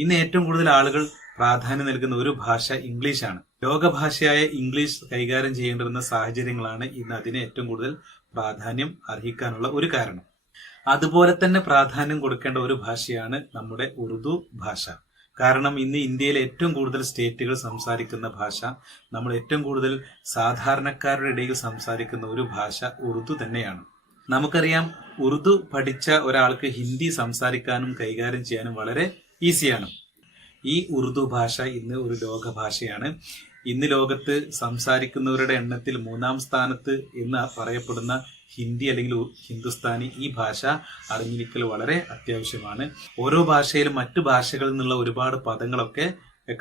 ഇന്ന് ഏറ്റവും കൂടുതൽ ആളുകൾ പ്രാധാന്യം നൽകുന്ന ഒരു ഭാഷ ഇംഗ്ലീഷാണ്. ലോകഭാഷയായ ഇംഗ്ലീഷ് കൈകാര്യം ചെയ്യേണ്ടിരുന്ന സാഹചര്യങ്ങളാണ് ഇന്ന് അതിന് ഏറ്റവും കൂടുതൽ പ്രാധാന്യം അർഹിക്കാനുള്ള ഒരു കാരണം. അതുപോലെ തന്നെ പ്രാധാന്യം കൊടുക്കേണ്ട ഒരു ഭാഷയാണ് നമ്മുടെ ഉറുദു ഭാഷ. കാരണം ഇന്ന് ഇന്ത്യയിലെ ഏറ്റവും കൂടുതൽ സ്റ്റേറ്റുകൾ സംസാരിക്കുന്ന ഭാഷ, നമ്മൾ ഏറ്റവും കൂടുതൽ സാധാരണക്കാരുടെ ഇടയിൽ സംസാരിക്കുന്ന ഒരു ഭാഷ ഉറുദു തന്നെയാണ്. നമുക്കറിയാം, ഉറുദു പഠിച്ച ഒരാൾക്ക് ഹിന്ദി സംസാരിക്കാനും കൈകാര്യം ചെയ്യാനും വളരെ ഈസിയാണ്. ഈ ഉറുദു ഭാഷ ഇന്ന് ഒരു ലോക ഭാഷയാണ്. ഇന്ന് ലോകത്ത് സംസാരിക്കുന്നവരുടെ എണ്ണത്തിൽ 3-ാം സ്ഥാനത്ത് എന്ന് പറയപ്പെടുന്ന ഹിന്ദി അല്ലെങ്കിൽ ഹിന്ദുസ്ഥാനി, ഈ ഭാഷ അറിഞ്ഞിരിക്കൽ വളരെ അത്യാവശ്യമാണ്. ഓരോ ഭാഷയിലും മറ്റു ഭാഷകളിൽ നിന്നുള്ള ഒരുപാട് പദങ്ങളൊക്കെ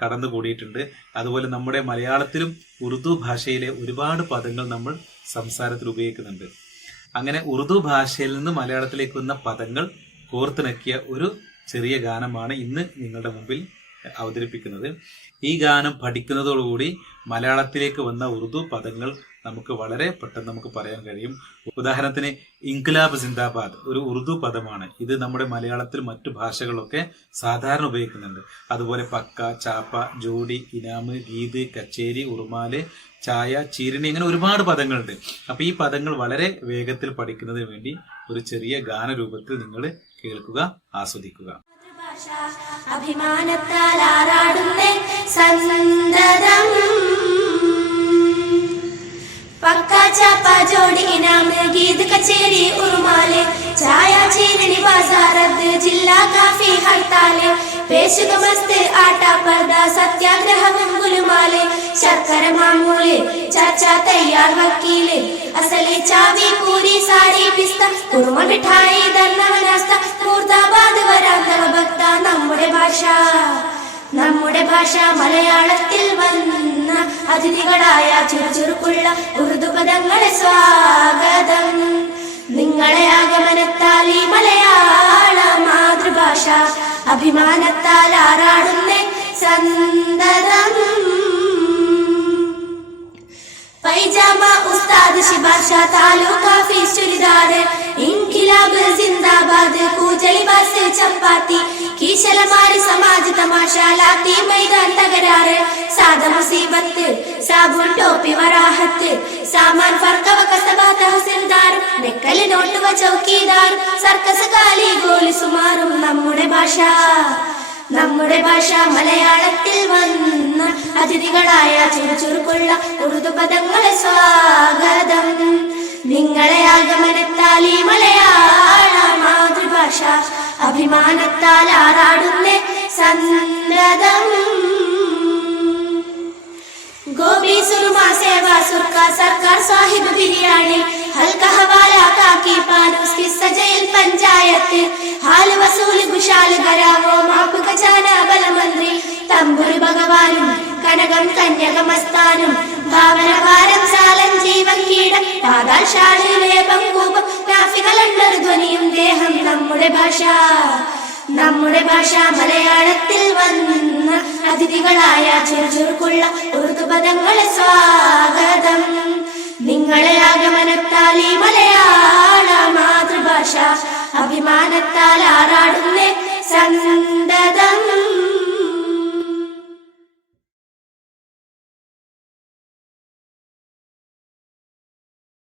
കടന്നുകൂടിയിട്ടുണ്ട്. അതുപോലെ നമ്മുടെ മലയാളത്തിലും ഉറുദു ഭാഷയിലെ ഒരുപാട് പദങ്ങൾ നമ്മൾ സംസാരത്തിൽ ഉപയോഗിക്കുന്നുണ്ട്. അങ്ങനെ ഉറുദു ഭാഷയിൽ നിന്ന് മലയാളത്തിലേക്ക് വന്ന പദങ്ങൾ കോർത്തിണക്കിയ ഒരു ചെറിയ ഗാനമാണ് ഇന്ന് നിങ്ങളുടെ മുമ്പിൽ അവതരിപ്പിക്കുന്നത്. ഈ ഗാനം പഠിക്കുന്നതോടുകൂടി മലയാളത്തിലേക്ക് വന്ന ഉറുദു പദങ്ങൾ നമുക്ക് വളരെ പെട്ടെന്ന് നമുക്ക് പറയാൻ കഴിയും. ഉദാഹരണത്തിന് ഇൻക്ലാബ് സിന്ദാബാദ് ഒരു ഉറുദു പദമാണ്. ഇത് നമ്മുടെ മലയാളത്തിൽ മറ്റു ഭാഷകളൊക്കെ സാധാരണ ഉപയോഗിക്കുന്നുണ്ട്. അതുപോലെ പക്ക, ചാപ്പ, ജോഡി, ഇനാമ്, ഗീത്, കച്ചേരി, ഉറുമാല്, ചായ, ചീരണി, ഇങ്ങനെ ഒരുപാട് പദങ്ങളുണ്ട്. അപ്പൊ ഈ പദങ്ങൾ വളരെ വേഗത്തിൽ പഠിക്കുന്നതിന് വേണ്ടി ഒരു ചെറിയ ഗാനരൂപത്തിൽ നിങ്ങൾ കേൾക്കുക, ആസ്വദിക്കുക. അഭിമാനത്താൽ ആറാടുന്നേ സന്തതം പക്ക, ചാപ്പ, ജോഡി, ഇനാമ്, ഗീത്, കച്ചേരി, ഉറുമാല്, ചായ, ചീരണി, ബാസാറത്ത്, ജില്ലാ കാഫി, ഹർത്താല്, പേശുക, മസ്ത്, ആട്ട, പർദ, സത്യാഗ്രഹം, ഗുലുമാല്, ശർക്കര, മാമൂല്, ചാച്ച, തയ്യാർ, വക്കീല്, അസലി, ചാവി, പൂരി, സാരി, പിസ്ത, കുറുമ, മിഠായി, ദർണവനാസ്ത, മൂർദാബാദ്, വരാന്തവ, ഭക്ത. നമ്മുടെ ഭാഷ മലയാളത്തിൽ വന്ന അതിഥികളായ ചുറുചുറുക്കുള്ള ഉറുദു പദങ്ങളെ സ്വാഗതം. നിങ്ങളെ ആഗമനത്താൽ ഈ മലയാള മാതൃഭാഷ അഭിമാനത്താൽ ആറാടുന്നേ സന്തതം. പൈജാമ, ഉസ്താദ്, ശിബാഷ, താലൂക്ക് ഓഫീസ്, ചുരിദാറ്, ഇൻകിലാബ് സിന്ദാബാദ്, കൂജലിബാസ്, ചപ്പാത്തി, കീശലമാരി, സമാജ്, തമാശ, ലാത്തി, മൈതാൻ, തകരാറ്, സാദ, മുസീബത്ത്, സാബുൻ, ടോപ്പി, വറാഹത്ത്, സാമാൻ, ഫർക്കവ, കസബ, തഹസിൽദാർ, നെക്കല്, നോട്ടുവ, ചൗക്കീദാർ, സർക്കസ്, കാലി, ഗോലി, സുമാറും. നമ്മുടെ ഭാഷ മലയാളത്തിൽ വന്ന അതിഥികളായ ചുറുചുറുക്കുള്ള ഉറുദു പദങ്ങളെ സ്വാഗതം. നിങ്ങളെ ആഗമനത്താൽ ഈ മലയാള മാതൃഭാഷ അഭിമാനത്താൽ ആറാടുന്നേ സന്തതം. ഗോപി, സുറുമ, സേവ, സുർക്ക, സർക്കാർ, സാഹിബ്, ബിരിയാണി, ഹൽക്ക, ഹവാല, കാക്കി, പാനൂസ്, കിസ്സ, ജയിൽ, പഞ്ചായത്ത്, ഹാല്, വസൂല്, കുശാല്, ഖരാവോ, മാപ്പ്, ഖജാന, ബലമന്ത്രി, തമ്പുരു, ഭഗവാനും, കനകം, കന്യകമസ്ഥാനും, ഭാവന, ഭാരം, സാലം, ജീവൻ, കീടം, പാതാൾ, ഷാളി, ലേപം, കൂപം, നാഫികളുണ്ടർ, ധ്വനിയും ദേഹം. നമ്മുടെ ഭാഷ മലയാളത്തിൽ വന്ന അതിഥികളായ ചുറുചുറുക്കുള്ള ഉറുദു പദങ്ങളെ സ്വാഗതം. നിങ്ങളെ ആഗമനത്താൽ ഈ മലയാള മാതൃഭാഷ അഭിമാനത്താൽ ആറാടുന്നേ സന്തതം.